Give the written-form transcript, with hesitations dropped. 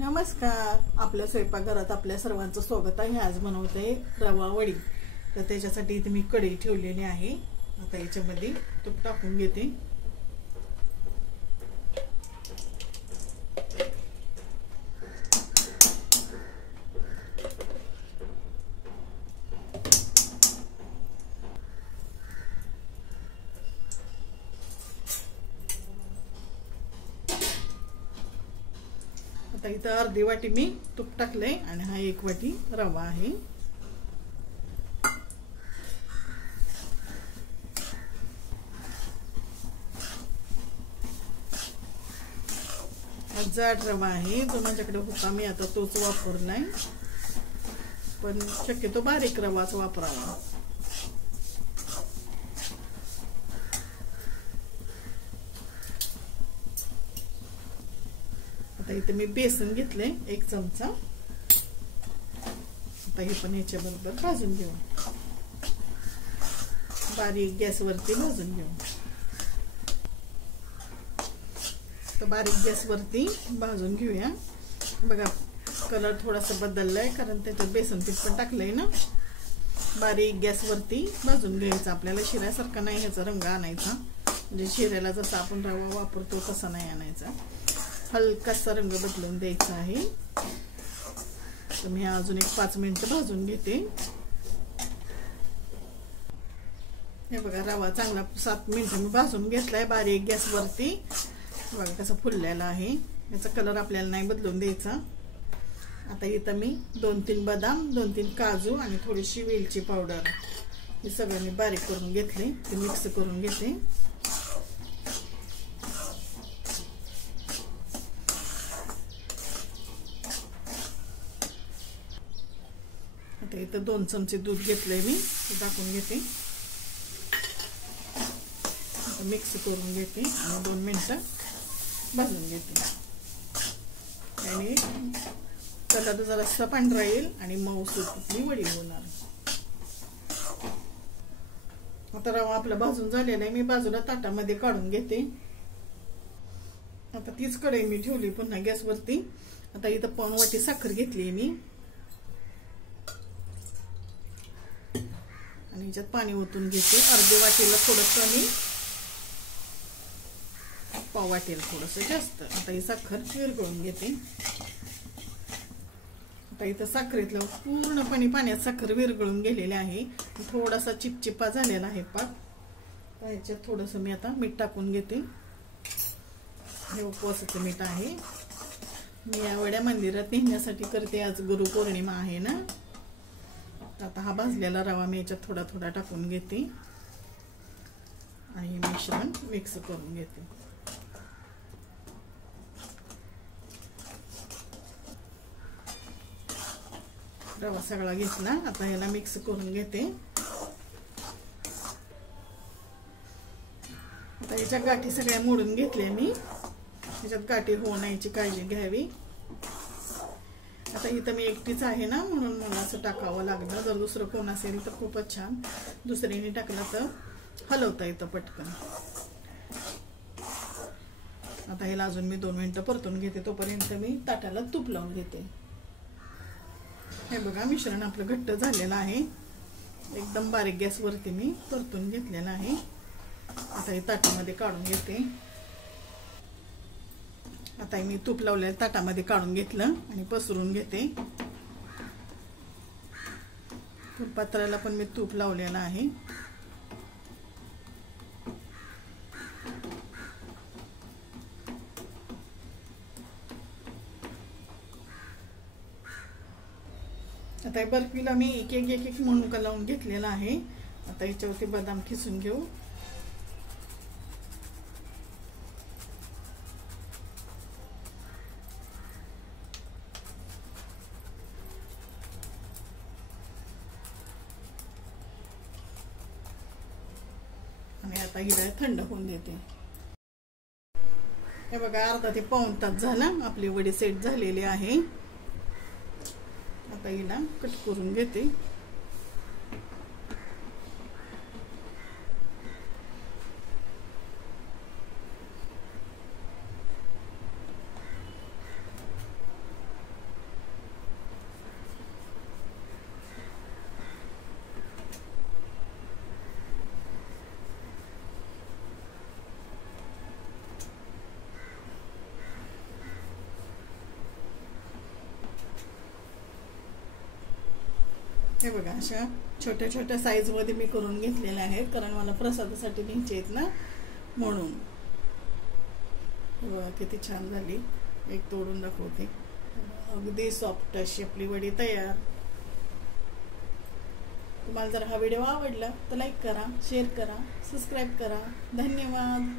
नमस्कार. आपल्या स्वयंपाकघरात आपल्या सर्वांचं स्वागत आहे. आज बनवते रवा वडी. तर त्याच्यासाठी इथे मी कढई ठेवलेली आहे. आता याच्यामध्ये तूप टाकून घेते. आता इथं अर्धी वाटी मी तूप टाकले आणि हा एक वाटी रवा आहे. जाड रवा आहे, जो माझ्याकडे होता मी आता तोच वापरलाय, पण शक्यतो बारीक रवाच वापरावा. आता इथे मी बेसन घेतले 1 चमचा. आता हे पण याच्या बरोबर भाजून घेऊ. बारीक गॅसवरती भाजून घेऊ. तर बारीक गॅसवरती भाजून घेऊया. बघा कलर थोडासा बदललाय, कारण त्याच्यात बेसन पीठ पण टाकलंय ना. बारीक गॅसवरती भाजून घ्यायचं. आपल्याला शिऱ्यासारखा नाही ह्याचा रंग आणायचा, म्हणजे शिऱ्याला जसा आपण रवा वापरतो तसा नाही आणायचा. हलकासा रंग बदलून द्यायचा आहे. तर मी अजून एक 5 मिनिटं भाजून घेते. हे बघा रवा चांगला 7 मिनिटं मी भाजून घेतलाय बारीक गॅसवरती. बघा कसा फुललेला आहे. याचा कलर आपल्याला नाही बदलून द्यायचा. आता इथं मी 2-3 बदाम, 2-3 काजू आणि थोडीशी वेलची पावडर हे सगळं मी बारीक करून घेतले. ते मिक्स करून घेते. आता इथं 2 चमचे दूध घेतलंय मी, ते टाकून घेते. आता मिक्स करून घेते आणि 2 मिनिटं भाजून घेते. आणि कलर जरासा पांढरा येईल आणि मऊसूत वडी होणार. आता रवा आपला भाजून झालेला आहे. मी बाजूला ताटामध्ये काढून घेते. आता तीच कढई मी ठेवली पुन्हा गॅसवरती. आता इथं 1 वाटी साखर घेतली मी आणि याच्यात पाणी ओतून घेते. अर्ध्या वाटीला थोडं कमी, पाव वाटेल थोडंसं जास्त. आता ही साखर विरघळून घेते. आता इथं साखरेतलं पूर्णपणे पाण्यात साखर विरघळून गेलेली आहे. थोडासा चिपचिपा झालेला आहे पाक. याच्यात थोडंसं मी आता मीठ टाकून घेते. हे उपवासाचं मीठ आहे. मी या वड्या मंदिरात नेण्यासाठी करते. आज गुरुपौर्णिमा आहे ना. आता हा भाजलेला रवा मी याच्यात थोडा थोडा टाकून घेते आणि मिश्रण मिक्स करून घेते. रवा सगळा घेतला. आता याला मिक्स करून घेते. आता याच्या गाठी सगळ्या मोडून घेतल्या मी. याच्यात गाठी होऊ नयेची काळजी घ्यावी. आता इथं मी एकटीच आहे ना, म्हणून मला असं टाकावं लागलं. जर दुसरं कोण असेल तर खूपच छान, दुसरीने टाकलं तर हलवता येतं पटकन. आता ह्याला अजून मी 2 मिनिटं परतून घेते. तोपर्यंत मी ताटाला तूप लावून घेते. हे बघा मिश्रण आपलं घट्ट झालेलं आहे. एकदम बारीक गॅसवरती मी परतून घेतलेलं आहे. आता हे ताटामध्ये काढून घेते. आता मी तूप लावलेलं ताटामध्ये काढून घेतलं आणि पसरून घेते. पात्राला पण मी तूप लावलेलं आहे. आता बर्फीला मी एक एक मणुका लावून घेतलेला आहे. आता याच्यावरती बदाम खिसून घेऊ. आणि आता हिला थंड होऊन देते. हे बघा अर्धा ते पाऊण तास झाला. आपली वडी सेट झालेली आहे. आता हिला कट करून घेते. हे बघा अशा छोट्या छोट्या साईज मध्ये मी करून घेतलेल्या आहेत, कारण मला प्रसादासाठी न्यायचे आहेत ना म्हणून. बघा किती छान झाली. एक तोडून दाखवते. अगदी सॉफ्ट अशी आपली वडी तयार. तुम्हाला जर हा व्हिडिओ आवडला तर लाईक करा, शेअर करा, सबस्क्राईब करा. धन्यवाद.